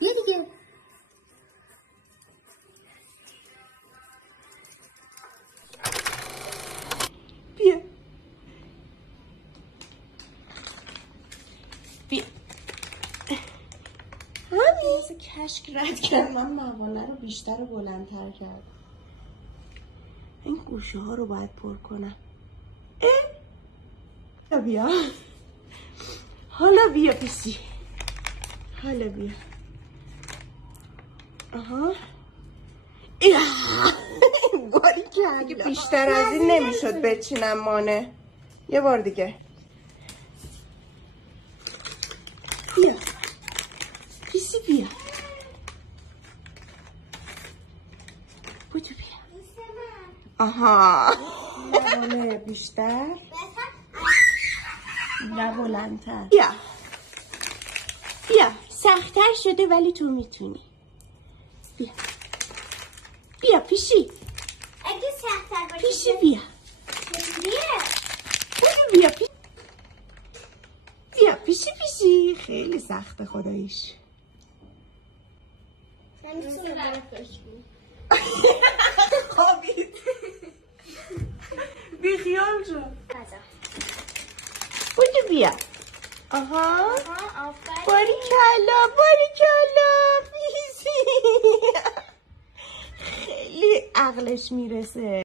بیا دیگه. بیا بیا. همین کشک رد کرد. من مقاله رو بیشتر و بلندتر کرد. این گوشه ها رو باید پر کنم. بیا حالا بیا پیسی. حالا بیا. آها باری که بیشتر از این نمیشد بچینم مانه. یه بار دیگه. بیا پیسی بیا. بودو بیا. آها مانه بیشتر نه بلندتر. بیا بیا. سخت‌تر شده ولی تو میتونی. بیا بیا پیشی. اگه سخت‌تر باشه پیشی بیا. بیا پیشی. بیا پیشی پیشی. خیلی سخته خداییش. خوابید. بی خیال شو. بودو بیا. آها باریکلا باریکلا پیسی. خیلی عقلش میرسه.